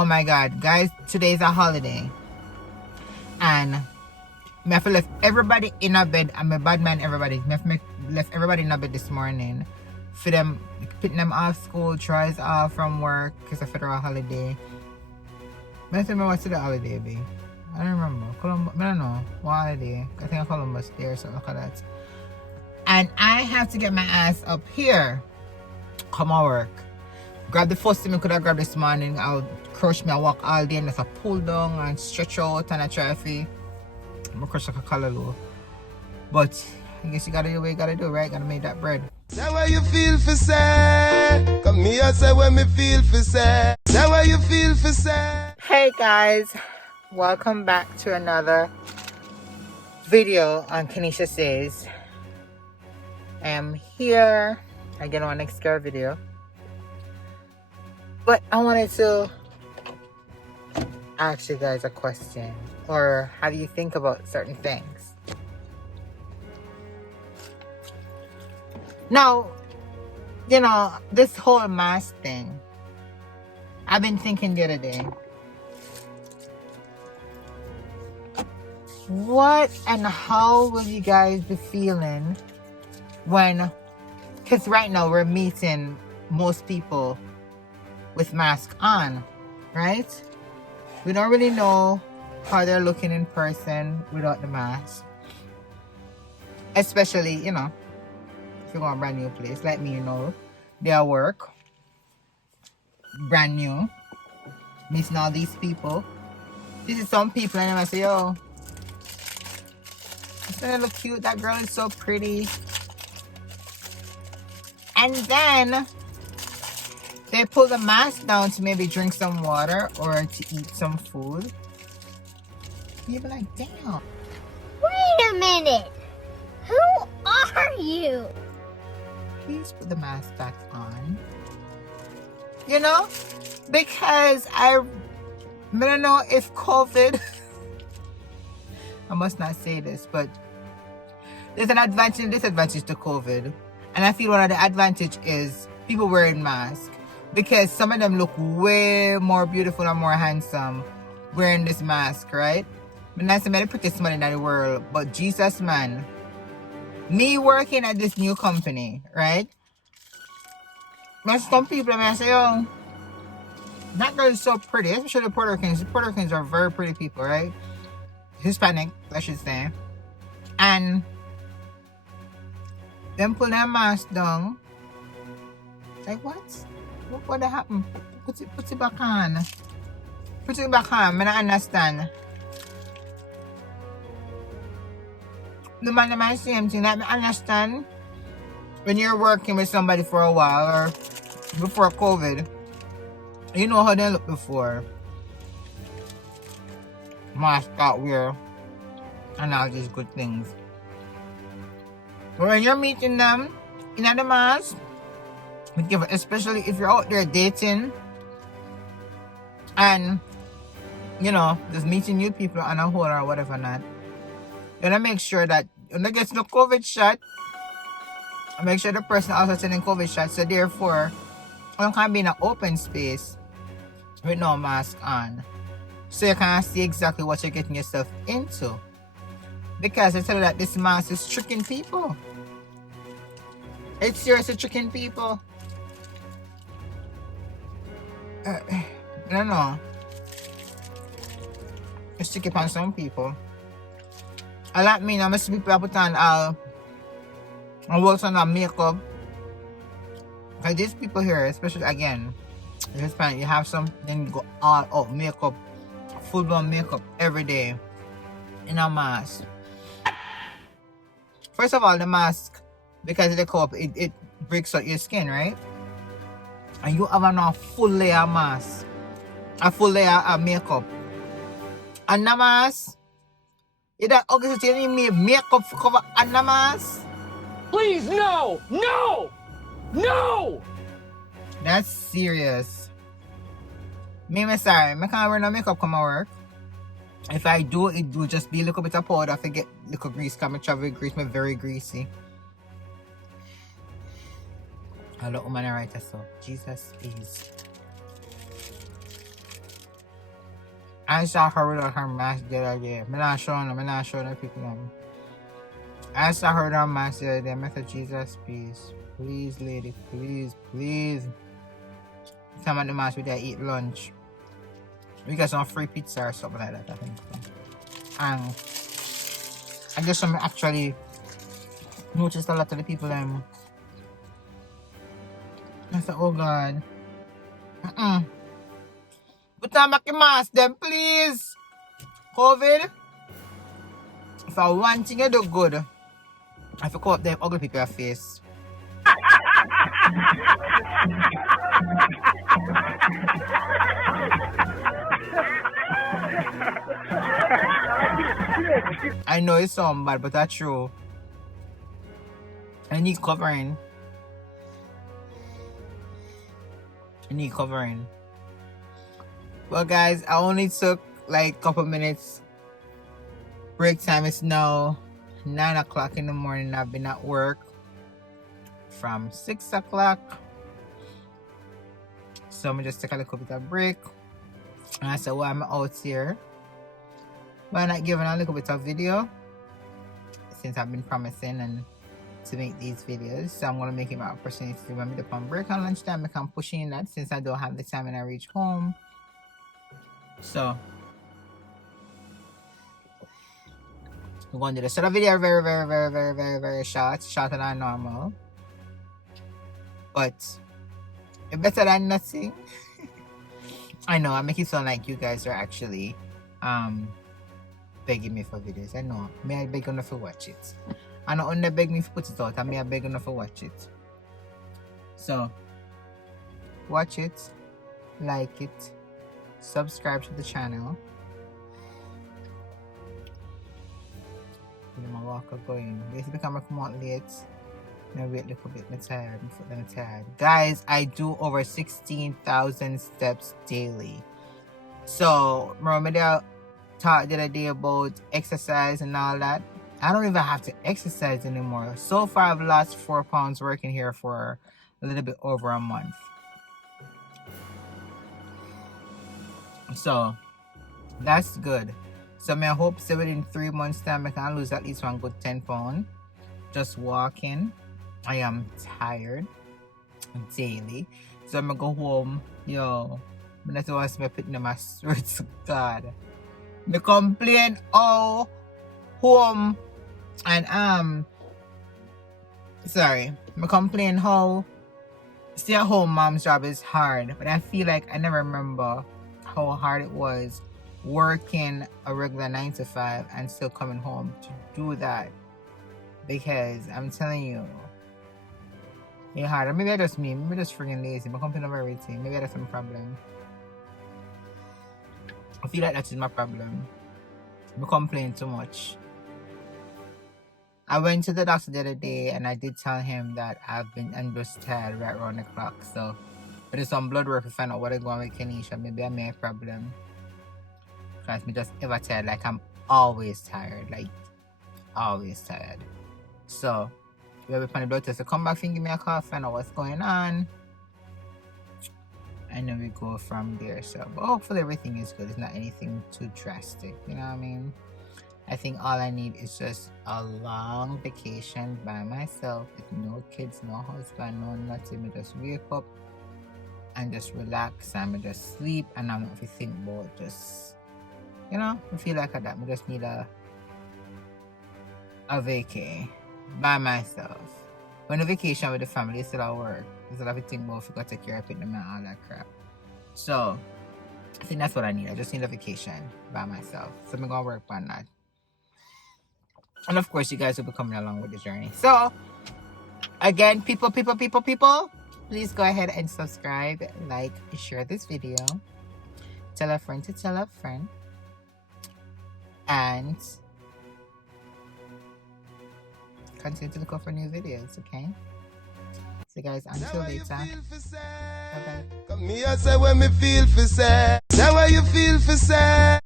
Oh my god, guys, today's a holiday. And me have to left everybody in a bed. I'm a bad man, everybody. Me have to left everybody in a bed this morning. For them, putting them off school, tries off from work, because it's a federal holiday. I don't remember what's the holiday be. I don't remember. Columbus, I don't know. What holiday? I think Columbus Day or something like that. And I have to get my ass up here. Come on work. Grab the first thing I could have grabbed this morning. I'll crush me, I walk all day and just a pull down and stretch out and I try to I'm crush like a callaloo. But I guess you gotta do what you gotta do, right? Gotta make that bread. Say what you feel for say. Come here, say what me feel for say. Say what you feel for say. Hey guys, welcome back to another video on Kanisha Says. I am here again on next girl video. But I wanted to ask you guys a question, or how do you think about certain things? Now, you know, this whole mask thing, I've been thinking the other day, what and how will you guys be feeling when, because right now we're meeting most people with mask on, right? We don't really know how they're looking in person without the mask. Especially, you know, if you go to a brand new place, like me, you know, they are work, brand new, missing all these people. This is some people and I say, yo, doesn't it look cute? That girl is so pretty. And then they pull the mask down to maybe drink some water or to eat some food. You'd be like, damn. Wait a minute. Who are you? Please put the mask back on. You know? Because I don't know if COVID, I must not say this, but there's an advantage and disadvantage to COVID. And I feel one of the advantage is people wearing masks. Because some of them look way more beautiful and more handsome wearing this mask, right? But not the prettiest man in the world, but Jesus, man. Me working at this new company, right? There's some people that say, oh, that girl is so pretty. Especially the Puerto Ricans. The Puerto Ricans are very pretty people, right? Hispanic, I should say. And them pull their mask down. Like, what? What happened? Put it back on. Put it back on. I don't understand. The man might say same thing. Like, I understand when you're working with somebody for a while or before COVID, you know how they look before. Mask got weird and all these good things. But when you're meeting them in the mask, especially if you're out there dating and, you know, just meeting new people on a whole or whatever not, you gotta make sure that when they get the COVID shot, make sure the person also taking COVID shot. So therefore, you can't be in an open space with no mask on. So you can see exactly what you're getting yourself into. Because I tell you that this mask is tricking people. It's seriously tricking people. I don't know. It's sticky on some people. I like me now, most people put on I work on their makeup. Like these people here, especially again, in Hispanic, you have some, then you go all out makeup, full blown makeup every day in a mask. First of all, the mask, because of the cup, it breaks out your skin, right? And you have a full layer mask, a full layer of makeup. And the mask, you don't okay, me makeup for cover and the mask. Please, no! No! No! That's serious. Me sorry, I can't wear no makeup come to work. If I do, it will just be a little bit of powder. I get little grease, because I travel with grease, I'm very greasy. Hello, woman, right? So Jesus is. I saw her without her mask the other day. I'm not showing people them. I saw her without her mask the other day. I said, Jesus, please. Please, lady, please, please. Come at the mask with that eat lunch. We got some free pizza or something like that, I think. And I guess I'm actually noticed a lot of the people I said, oh God. Put on back your mask then, please. COVID. If I want thing you do good, I have to cut up them ugly people face. I know it sounds bad, but that's true. I need covering. Well, guys, I only took like a couple minutes. Break time is now 9 o'clock in the morning. I've been at work from 6 o'clock. So I'm just take a little bit of break. And I said, well, I'm out here. Why not giving a little bit of video? Since I've been promising and to make these videos. So I'm going to make it my opportunity to when I'm on break on lunchtime. I can push in that since I don't have the time when I reach home. So we're going to do this. So the video very short. Shorter than normal. But it's better than nothing. I know, I make it sound like you guys are actually begging me for videos. I know. May I beg enough to watch it. I not only beg me to put it out, I may I beg enough to watch it. So watch it, like it, subscribe to the channel. My walker going. Basically I come out late. I wait a little bit, I'm tired. Guys, I do over 16,000 steps daily. So remember that talk the other day about exercise and all that. I don't even have to exercise anymore. So far I've lost 4 pounds working here for a little bit over a month. So that's good. So I hope so within 3 months time I can lose at least one good 10 pounds. Just walking. I am tired daily. So I'm gonna go home. Yo, that's why I'm putting in my swear to God. Me complain all home and sorry. Me complain how stay at home mom's job is hard. But I feel like I never remember how hard it was working a regular 9 to 5 and still coming home to do that. Because I'm telling you, it's hard. Maybe I just me. Maybe just freaking lazy. My complain over everything. Maybe that's some problem. I feel like that is my problem. I complain too much. I went to the doctor the other day and I did tell him that I'm just tired right around the clock. So I did some blood work to find out what is going on with Kenisha. Maybe I may have a problem. Because me just ever tired. Like I'm always tired. Like always tired. So we have a funny blood test. So come back and give me a call, find out what's going on. And then we go from there. So but hopefully everything is good. It's not anything too drastic. You know what I mean? I think all I need is just a long vacation by myself with no kids, no husband, no nothing. Me just wake up and just relax and me just sleep and I'm not to think about just, you know, I feel like that. Me just need a vacay by myself. When a vacation with the family, still at work. You still have to think about if you got to take care of it and all that crap. So I think that's what I need. I just need a vacation by myself. So I'm gonna work on that. And of course, you guys will be coming along with the journey. So, again, people, please go ahead and subscribe, like, share this video. Tell a friend to tell a friend. And continue to look out for new videos, okay? So, guys, until later. Bye-bye. Come here, say when me feel for say. Say what you feel for say.